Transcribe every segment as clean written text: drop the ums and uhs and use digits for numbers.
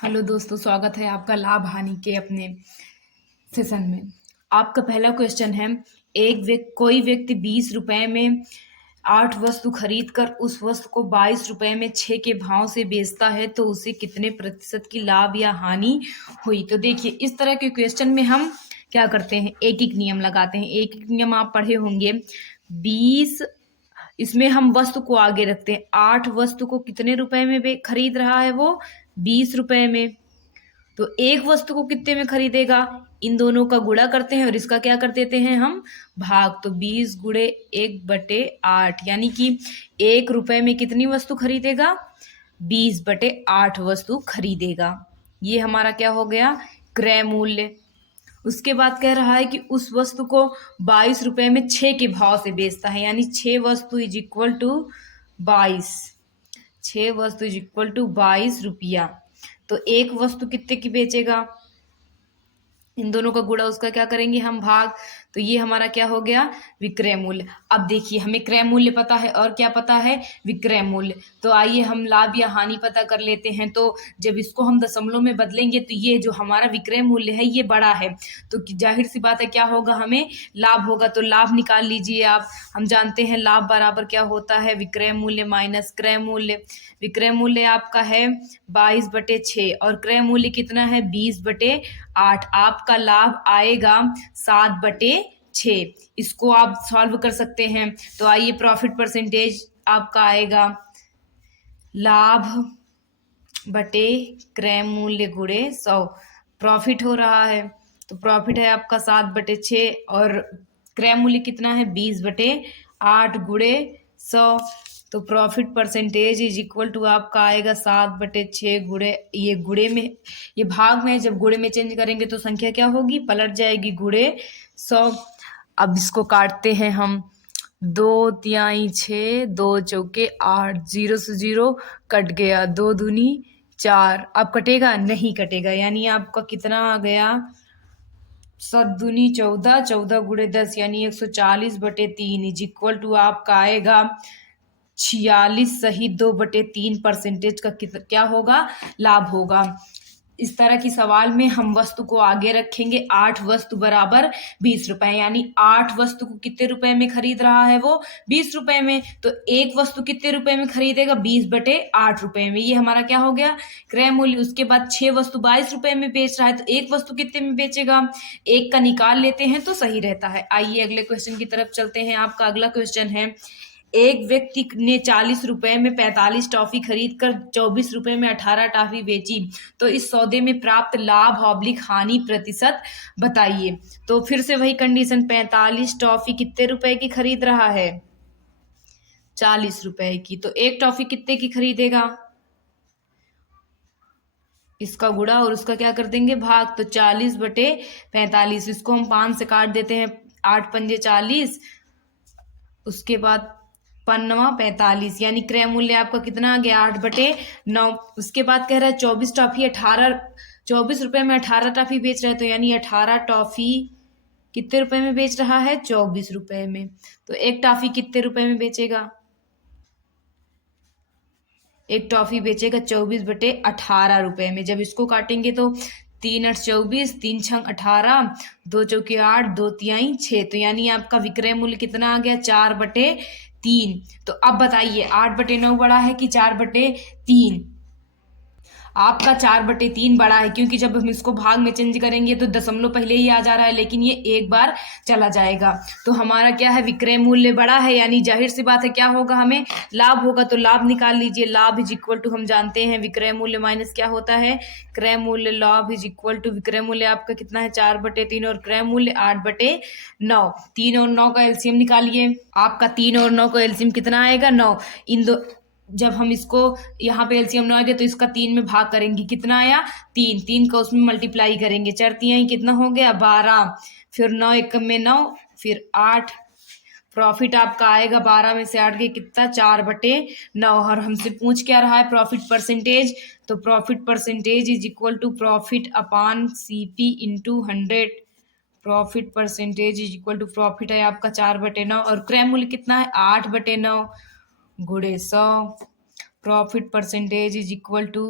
Hello दोस्तों, स्वागत है आपका लाभ हानि के अपने सेशन में। आपका पहला क्वेश्चन है, कोई व्यक्ति 20 रुपए में 8 वस्तु खरीद कर उस वस्तु को 22 रुपए में 6 के भाव से बेचता है तो उसे कितने प्रतिशत की लाभ या हानि हुई। तो देखिए, इस तरह के क्वेश्चन में हम क्या करते हैं, एक एक नियम लगाते हैं। एक एक नियम आप पढ़े होंगे। 20, इसमें हम वस्तु को आगे रखते हैं। 8 वस्तु को कितने रुपए में खरीद रहा है वो, 20 रुपए में। तो एक वस्तु को कितने में खरीदेगा, इन दोनों का गुणा करते हैं और इसका क्या कर देते हैं हम, भाग। तो 20 गुणे 1/8, यानी कि 1 रुपए में कितनी वस्तु खरीदेगा, 20/8 वस्तु खरीदेगा। ये हमारा क्या हो गया, क्रय मूल्य। उसके बाद कह रहा है कि उस वस्तु को 22 रुपए में 6 के भाव से बेचता है, यानी 6 वस्तु इज इक्वल टू 22। 6 वस्तु इज इक्वल टू 22 रुपया। तो एक वस्तु कितने की बेचेगा, इन दोनों का गुणा, उसका क्या करेंगे हम, भाग। तो ये हमारा क्या हो गया, विक्रय मूल्य। अब देखिए, हमें क्रय मूल्य पता है और क्या पता है, विक्रय मूल्य। तो आइए हम लाभ या हानि पता कर लेते हैं। तो जब इसको हम दशमलव में बदलेंगे तो ये जो हमारा विक्रय मूल्य है ये बड़ा है, तो जाहिर सी बात है क्या होगा, हमें लाभ होगा। तो लाभ निकाल लीजिए आप। हम जानते हैं लाभ बराबर क्या होता है, विक्रय मूल्य माइनस क्रय मूल्य। विक्रय मूल्य आपका है 22/6 और क्रय मूल्य कितना है, 20/8। आपका लाभ आएगा 7/6। इसको आप सॉल्व कर सकते हैं। तो आइए, प्रॉफिट परसेंटेज आपका आएगा लाभ बटे क्रय मूल्य गुणे 100। प्रॉफिट हो रहा है तो प्रॉफिट है आपका 7/6 और क्रय मूल्य कितना है, 20/8 गुणे 100। तो profit percentage is equal to आपका आएगा 7/6 गुणे, ये गुणे में, ये भाग में, जब गुणे में चेंज करेंगे तो संख्या क्या होगी, पलट जाएगी, गुणे 100। अब इसको काटते हैं हम। 2 तिहाई 6, 2 चौके 8, 0 से 0 कट गया, 2 दूनी 4। अब कटेगा, नहीं कटेगा, यानी आपका कितना आ गया, 7 दूनी 14, 14 गुणे 10 यानी 140/3 इज इक्वल टू आपका आएगा 46 सही 2/3% का क्या होगा, लाभ होगा। इस तरह की सवाल में हम वस्तु को आगे रखेंगे। 8 वस्तु बराबर 20 रुपए, यानी 8 वस्तु को कितने रुपए में खरीद रहा है वो, 20 रुपए में। तो एक वस्तु कितने रुपए में खरीदेगा, 20/8 रुपए में। ये हमारा क्या हो गया, क्रय मूल्य। उसके बाद 6 वस्तु 22 रुपए में बेच रहा है, तो एक वस्तु कितने में बेचेगा, एक का निकाल लेते हैं तो सही रहता है। आइए अगले क्वेश्चन की तरफ चलते हैं। आपका अगला क्वेश्चन है, एक व्यक्ति ने 40 रुपए में 45 टॉफी खरीद कर 24 रुपए में 18 टॉफी बेची, तो इस सौदे में प्राप्त लाभ ऑब्लिक हानि प्रतिशत बताइए। तो फिर से वही कंडीशन, 45 टॉफी कितने रुपए की खरीद रहा है, 40 रुपए की। तो एक टॉफी कितने की खरीदेगा, इसका गुणा और उसका क्या कर देंगे, भाग। तो 40/45, इसको हम 5 से काट देते हैं, 8 पंजे 40, उसके बाद 5×9 = 45, यानी क्रय मूल्य आपका कितना आ गया, 8/9। उसके बाद कह रहा है 24 टॉफी 24 रुपए में 18 टॉफी बेच रहा है, तो यानी 18 टॉफी कितने रुपए में बेच रहा है, 24 रुपए में। तो एक टॉफी कितने रुपए में बेचेगा, एक टॉफी बेचेगा 24/18 रुपए में। जब इसको काटेंगे तो 3×8 = 24, 3×6 = 18, 2 चौके 8, 2 तिहाई 6। तो यानी आपका विक्रय मूल्य कितना आ गया, 4/3। तो अब बताइए, 8/9 बड़ा है कि 4/3, आपका 4/3 बड़ा है, क्योंकि जब हम इसको भाग में चेंज करेंगे तो दशमलव पहले ही आ जा रहा है, लेकिन ये एक बार चला जाएगा। तो हमारा क्या है, विक्रय मूल्य बड़ा है, यानी जाहिर सी बात है क्या होगा, हमें लाभ होगा। तो लाभ निकाल लीजिए। लाभ इज इक्वल टू, हम जानते हैं विक्रय मूल्य माइनस क्या होता है, क्रय मूल्य। लाभ इज इक्वल टू, विक्रय मूल्य आपका कितना है, 4/3 और क्रय मूल्य 8/9। 3 और 9 का एलसीएम निकालिए। आपका 3 और 9 का एलसीएम कितना आएगा, 9। इन दो, जब हम इसको यहाँ पे एलसीएम 9 आ गया तो इसका 3 में भाग करेंगे, कितना आया, 3। 3 का उसमें मल्टीप्लाई करेंगे, 4 तिहाई कितना हो गया, 12। फिर 9 एकम में 9, फिर 8। प्रॉफिट आपका आएगा 12 में से 8 गए कितना, 4/9। और हमसे पूछ क्या रहा है, प्रॉफिट परसेंटेज। तो profit percentage is equal to profit upon CP into 100। Profit percentage is equal to, profit है आपका 4/9 और क्रय मूल्य कितना है, 8/9 गुणे 100। Profit percentage is equal to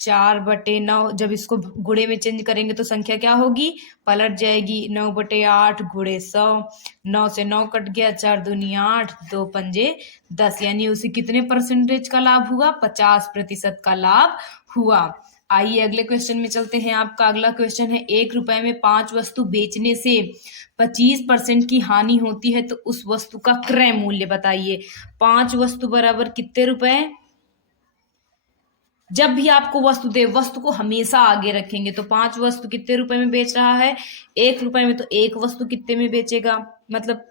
4/9, जब इसको गुणे में चेंज करेंगे तो संख्या क्या होगी, पलट जाएगी। 9/8 गुणे 100, 9 से 9 कट गया, 4 दूनी 8, 2 पंजे 10, यानी उसे कितने परसेंटेज का लाभ हुआ, 50% का लाभ हुआ। आइए अगले क्वेश्चन में चलते हैं। आपका अगला क्वेश्चन है, 1 रुपए में 5 वस्तु बेचने से 25% की हानि होती है तो उस वस्तु का क्रय मूल्य बताइए। 5 वस्तु बराबर कितने रुपए। जब भी आपको वस्तु दे, वस्तु को हमेशा आगे रखेंगे। तो 5 वस्तु कितने रुपए में बेच रहा है, 1 रुपए में, तो एक वस्तु कितने में बेचेगा, मतलब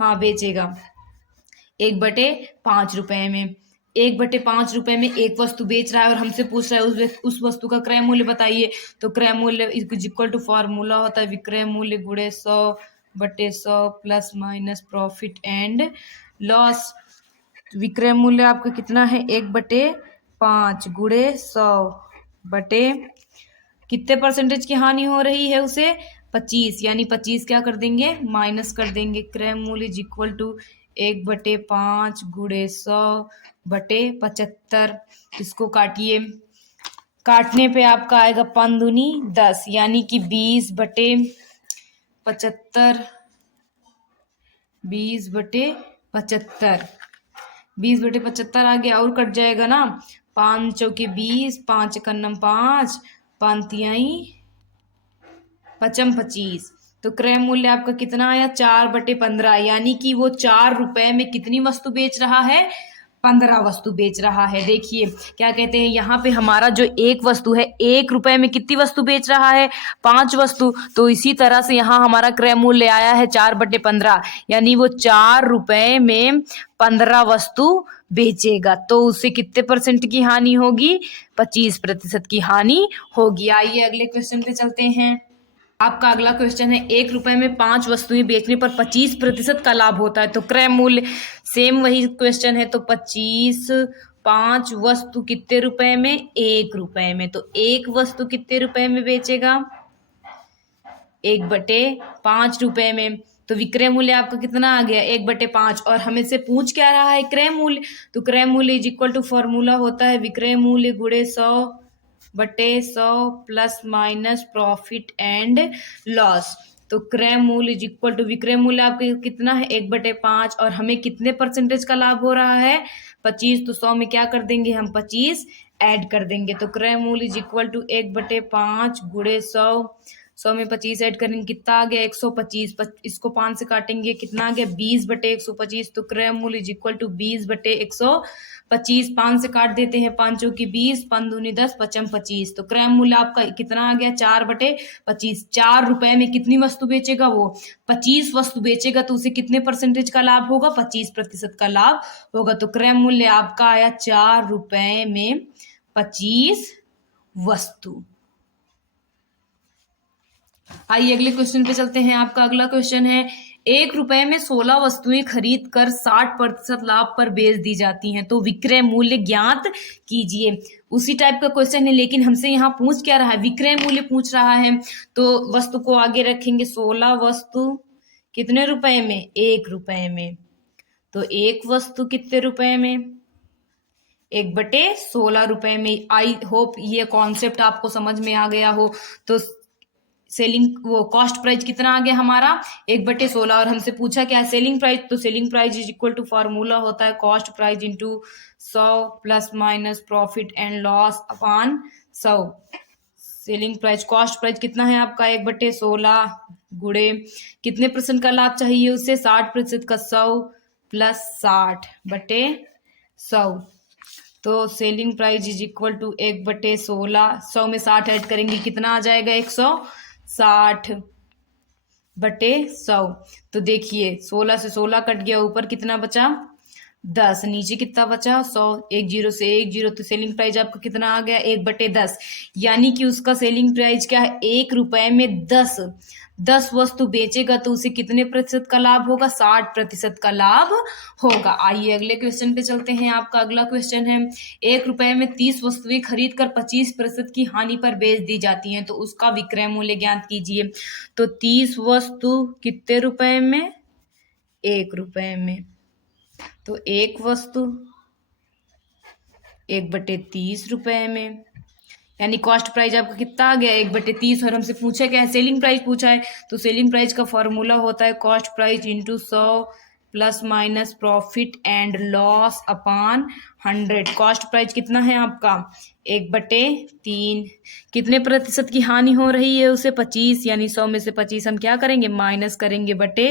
हाँ बेचेगा 1/5 रुपए में। 1/5 रुपए में एक वस्तु बेच रहा है और हमसे पूछ रहा है उस वस्तु का क्रय मूल्य बताइए। तो क्रय मूल्य इक्वल टू फॉर्मूला होता है विक्रय मूल्य गुणे 100/100 plus minus profit and loss. विक्रय मूल्य आपका कितना है, 1/5 गुणे 100 बटे कितने परसेंटेज की हानि हो रही है उसे, 25, यानी 25 क्या कर देंगे, माइनस कर देंगे। क्रय मूल्य इक्वल टू 1/5 गुणे 100/75। इसको काटिए, काटने पे आपका आएगा 5 दूनी 10, यानी कि 20/75, 20/75, 20/75 आ गया, और कट जाएगा ना, 5 चौके 20, 5 कन्नम 5, 5 तिहाई 25। तो क्रय मूल्य आपका कितना आया, 4/15, यानी कि वो 4 रुपए में कितनी वस्तु बेच रहा है, 15 वस्तु बेच रहा है। देखिए क्या कहते हैं यहाँ पे, हमारा जो एक वस्तु है, 1 रुपए में कितनी वस्तु बेच रहा है, 5 वस्तु। तो इसी तरह से यहाँ हमारा क्रय मूल्य आया है 4/15, यानी वो 4 रुपए में 15 वस्तु बेचेगा। तो उससे कितने परसेंट की हानि होगी, 25% की हानि होगी। आइए अगले क्वेश्चन पे चलते हैं। आपका अगला क्वेश्चन है, 1 रुपए में 5 वस्तुएं बेचने पर 25% का लाभ होता है तो क्रय मूल्य, सेम वही क्वेश्चन है। तो 25, 5 वस्तु कितने रुपए में, 1 रुपए में। तो एक वस्तु कितने रुपए में बेचेगा, 1/5 रुपए में। तो विक्रय मूल्य आपका कितना आ गया, 1/5, और हमें से पूछ क्या रहा है, क्रय मूल्य। तो क्रय मूल्य इक्वल टू फॉर्मूला होता है विक्रय मूल्य गुणे 100/100 plus minus profit and loss. तो क्रय मूल्य इक्वल टू विक्रय मूल्य आपका कितना है, 1/5, और हमें कितने परसेंटेज का लाभ हो रहा है, 25। तो 100 में क्या कर देंगे हम, 25 ऐड कर देंगे। तो क्रय मूल्य इक्वल टू 1/5 गुणे 100 में 25 ऐड करेंगे, कितना आ गया, 125। इसको 5 से काटेंगे, कितना आ गया, 20/125। तो क्रय मूल्य इक्वल टू 20/125। 5 से काट देते हैं, 5 चौकी 20, 5 दूनी 10, 55 25। तो क्रय मूल्य आपका कितना आ गया, 4/25। 4 रुपए में कितनी वस्तु बेचेगा वो, 25 वस्तु बेचेगा। तो उसे कितने परसेंटेज का लाभ होगा, 25% का लाभ होगा। तो क्रय मूल्य आपका आया 4 रुपए में 25 वस्तु। आइए अगले क्वेश्चन पे चलते हैं। आपका अगला क्वेश्चन है, 1 रुपए में 16 वस्तुएं खरीद कर 60% लाभ पर बेच दी जाती हैं तो विक्रय मूल्य ज्ञात कीजिए। उसी टाइप का क्वेश्चन है, लेकिन हमसे यहाँ पूछ क्या रहा है, विक्रय मूल्य पूछ रहा है। तो वस्तु को आगे रखेंगे, 16 वस्तु कितने रुपए में, 1 रुपए में। तो एक वस्तु कितने रुपए में, 1/16 रुपए में। आई होप ये कॉन्सेप्ट आपको समझ में आ गया हो। तो सेलिंग वो कॉस्ट प्राइस कितना आ गया हमारा, 1/16, और हमसे पूछा क्या है, सेलिंग प्राइस। तो selling price is equal to formula होता है cost price into 100 plus minus profit and loss upon 100। Selling price, cost price कितना है आपका, 1/16 गुणे कितने परसेंट का लाभ चाहिए उससे, 60% का, 100 प्लस 60/100। तो selling price is equal to 1/16, 100 में 60 ऐड करेंगे, कितना आ जाएगा, 160/100। तो देखिए 16 से 16 कट गया, ऊपर कितना बचा, 10, नीचे कितना बचा, 100, 1 जीरो से 1 जीरो। तो सेलिंग प्राइस आपका कितना आ गया, 1/10, यानी कि उसका सेलिंग प्राइस क्या है, 1 रुपए में 10 वस्तु बेचेगा तो उसे कितने प्रतिशत का लाभ होगा, 60% का लाभ होगा। आइए अगले क्वेश्चन पे चलते हैं। आपका अगला क्वेश्चन है, 1 रुपए में 30 वस्तुएं खरीद कर 25% की हानि पर बेच दी जाती हैं तो उसका विक्रय मूल्य ज्ञात कीजिए। तो 30 वस्तु कितने रुपए में, 1 रुपए में। तो एक वस्तु 1/30 रुपए में, यानी कॉस्ट प्राइस आपका कितना आ गया 1/30। और हमसे पूछा क्या है, सेलिंग प्राइस पूछा है, तो सेलिंग प्राइस का फॉर्मूला होता है cost price into 100 plus minus profit and loss upon 100। Cost price कितना है आपका 1/3। कितने प्रतिशत की हानि हो रही है उसे 25, यानी 100 में से 25 हम क्या करेंगे माइनस करेंगे बटे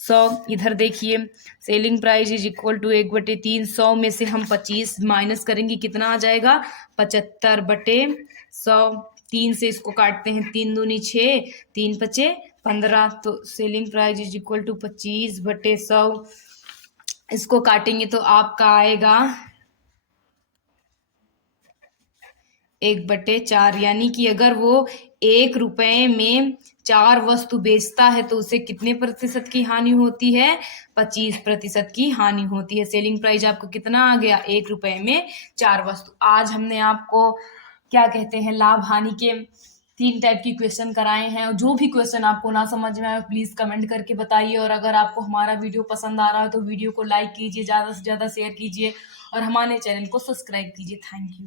100। इधर देखिए selling price is equal to 1/3, 100 में से हम 25 माइनस करेंगे कितना आ जाएगा 75/100। 3 से इसको काटते हैं, 3 दूनी 6, 3 पचे 15, तो selling price is equal to 25/100। इसको काटेंगे तो आपका आएगा 1/4, यानी कि अगर वो 1 रुपए में 4 वस्तु बेचता है तो उसे कितने प्रतिशत की हानि होती है 25% की हानि होती है। सेलिंग प्राइस आपको कितना आ गया 1 रुपए में 4 वस्तु। आज हमने आपको क्या कहते हैं लाभ हानि के 3 टाइप की क्वेश्चन कराए हैं। और जो भी क्वेश्चन आपको ना समझ में आए प्लीज कमेंट करके बताइए। और अगर आपको हमारा वीडियो पसंद आ रहा है तो वीडियो को लाइक कीजिए, ज्यादा से ज्यादा शेयर कीजिए और हमारे चैनल को सब्सक्राइब कीजिए। Thank you.